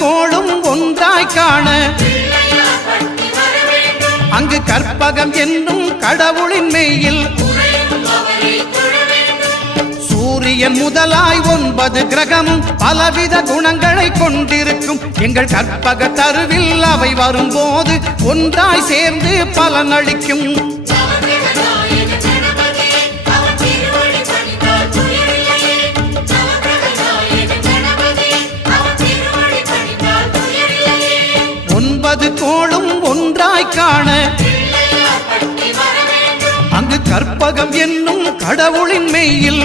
கோளும் ஒன்றாய் காண அங்கு கற்பகம் என்னும் கடவுளின் மெய்யில் சூரியன் முதலாய் 9 கிரகமும் பலவித குணங்களை கொண்டிருக்கும் எங்கள் கற்பக தருவில் அவை வரும்போது ஒன்றாய் சேர்ந்து பலனளிக்கும். கோளும் ஒன்றாய் காண அங்கு கற்பகம் என்னும் கடவுளின் மெய்யில்